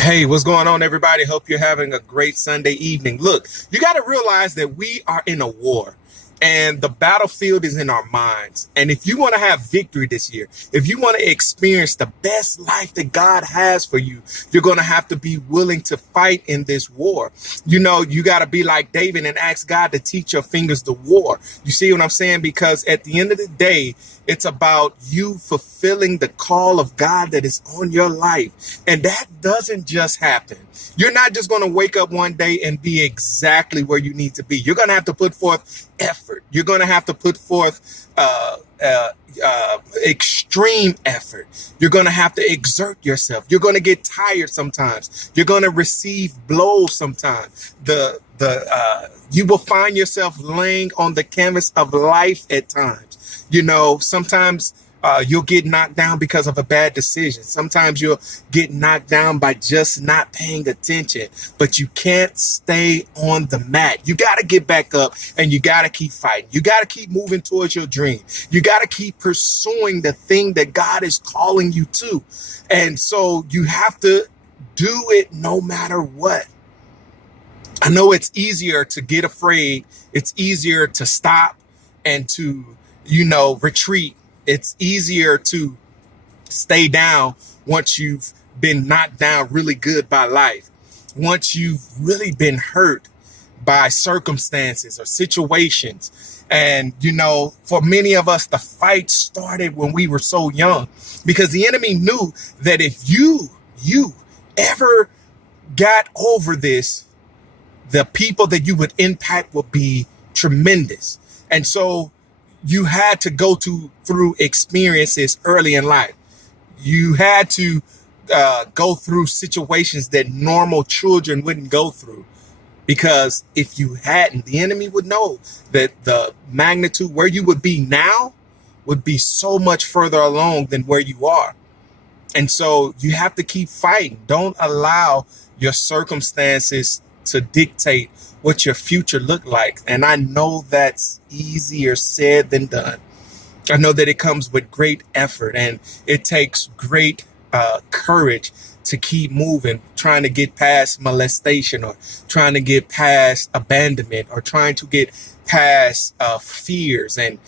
Hey, what's going on, everybody? Hope you're having a great Sunday evening. Look, you got to realize that we are in a war and the battlefield is in our minds. And if you want to have victory this year, if you want to experience the best life that God has for you, you're going to have to be willing to fight in this war. You got to be like David and ask God to teach your fingers the war. You see what I'm saying? Because at the end of the day, it's about you fulfilling the call of God that is on your life. And that doesn't just happen. You're not just going to wake up one day and be exactly where you need to be. You're going to have to put forth effort. You're going to have to put forth extreme effort. You're going to have to exert yourself. You're going to get tired sometimes. You're going to receive blows sometimes. You will find yourself laying on the canvas of life at times. Sometimes you'll get knocked down because of a bad decision. Sometimes you'll get knocked down by just not paying attention, but you can't stay on the mat. You got to get back up and you got to keep fighting. You got to keep moving towards your dream. You got to keep pursuing the thing that God is calling you to. And so you have to do it no matter what. I know it's easier to get afraid. It's easier to stop and to retreat. It's easier to stay down once you've been knocked down really good by life. Once you've really been hurt by circumstances or situations. And, for many of us, the fight started when we were so young because the enemy knew that if you ever got over this, the people that you would impact would be tremendous. And so you had to go through experiences early in life. You had to go through situations that normal children wouldn't go through. Because if you hadn't, the enemy would know that the magnitude where you would be now would be so much further along than where you are. And so you have to keep fighting. Don't allow your circumstances to dictate what your future look like. And I know that's easier said than done. I know that it comes with great effort and it takes great courage to keep moving, trying to get past molestation or trying to get past abandonment or trying to get past fears and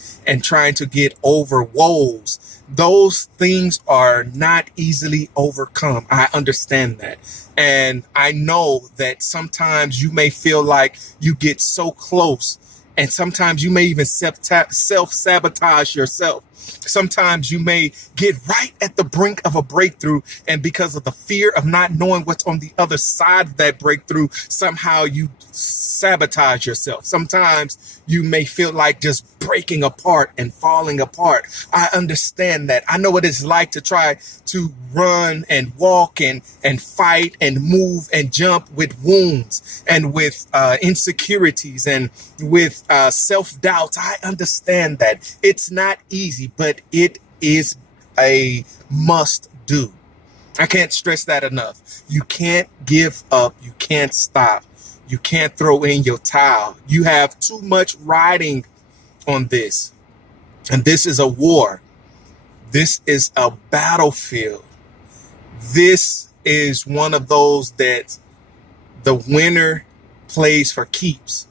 trying to get over woes. Those things are not easily overcome. I understand that. And I know that sometimes you may feel like you get so close and sometimes you may even self-sabotage yourself. Sometimes you may get right at the brink of a breakthrough, and because of the fear of not knowing what's on the other side of that breakthrough, somehow you sabotage yourself. Sometimes you may feel like just breaking apart and falling apart. I understand that. I know what it's like to try to run and walk and fight and move and jump with wounds and with insecurities and with self-doubts. I understand that. It's not easy, but it is a must do. I can't stress that enough. You can't give up. You can't stop. You can't throw in your towel. You have too much riding on this. And this is a war. This is a battlefield. This is one of those that the winner plays for keeps.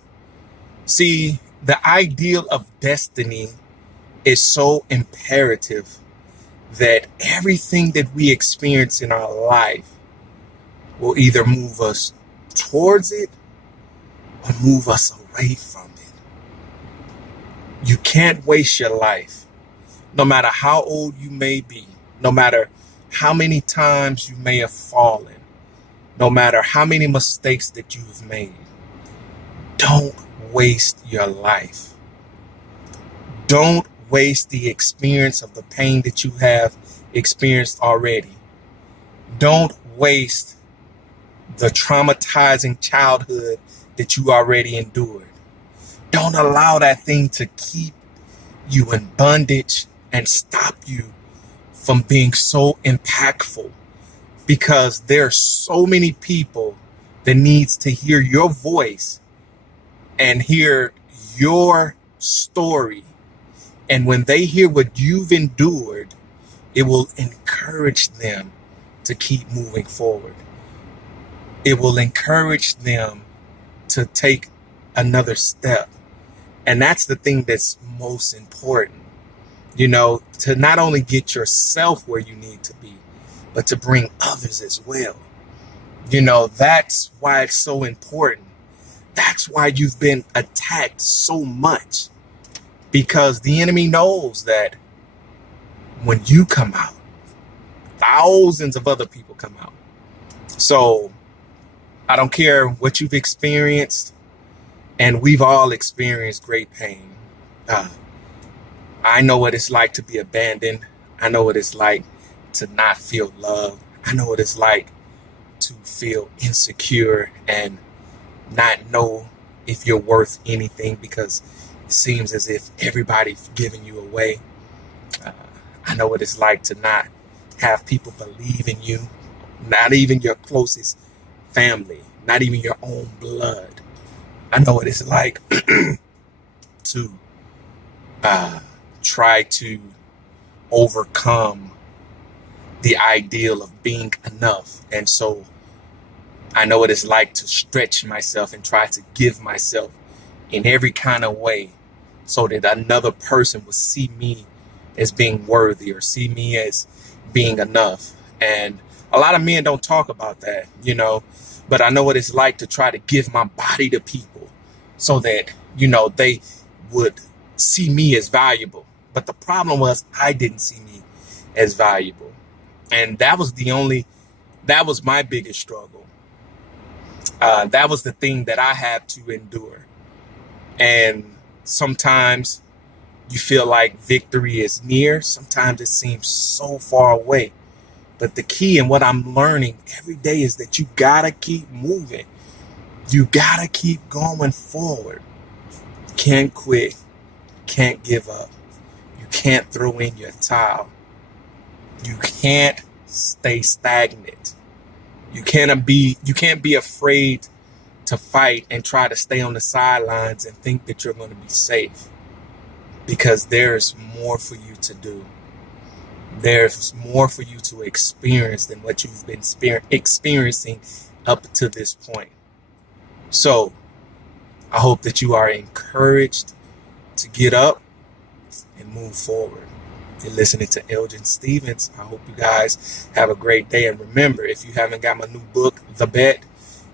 See, the ideal of destiny is so imperative that everything that we experience in our life will either move us towards it or move us away from it. You can't waste your life, no matter how old you may be, no matter how many times you may have fallen, no matter how many mistakes that you've made. Don't waste your life. Don't waste the experience of the pain that you have experienced already. Don't waste the traumatizing childhood that you already endured. Don't allow that thing to keep you in bondage and stop you from being so impactful, because there are so many people that needs to hear your voice and hear your story. And when they hear what you've endured, it will encourage them to keep moving forward. It will encourage them to take another step. And that's the thing that's most important, to not only get yourself where you need to be, but to bring others as well. That's why it's so important. That's why you've been attacked so much, because the enemy knows that when you come out, thousands of other people come out. So I don't care what you've experienced, and we've all experienced great pain. I know what it's like to be abandoned. I know what it's like to not feel loved. I know what it's like to feel insecure and not know if you're worth anything, because it seems as if everybody's giving you away. I know what it's like to not have people believe in you, not even your closest family, not even your own blood. I know what it's like to try to overcome the ideal of being enough. And so I know what it's like to stretch myself and try to give myself in every kind of way so that another person will see me as being worthy or see me as being enough. And a lot of men don't talk about that, but I know what it's like to try to give my body to people so that, they would see me as valuable. But the problem was I didn't see me as valuable. And that was my biggest struggle. That was the thing that I had to endure. And sometimes you feel like victory is near. Sometimes it seems so far away. But the key and what I'm learning every day is that you gotta keep moving. You gotta keep going forward. You can't quit. You can't give up. You can't throw in your towel. You can't stay stagnant. You can't be afraid to fight and try to stay on the sidelines and think that you're going to be safe, because there's more for you to do. There's more for you to experience than what you've been experiencing up to this point. So I hope that you are encouraged to get up and move forward. You're listening to Elgin Stevens. I hope you guys have a great day. And remember, if you haven't got my new book, The Bet,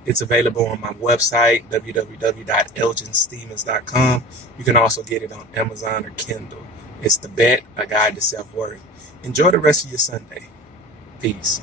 it's available on my website, www.elginstevens.com. You can also get it on Amazon or Kindle. It's The Bet, A Guide to Self-Worth. Enjoy the rest of your Sunday. Peace.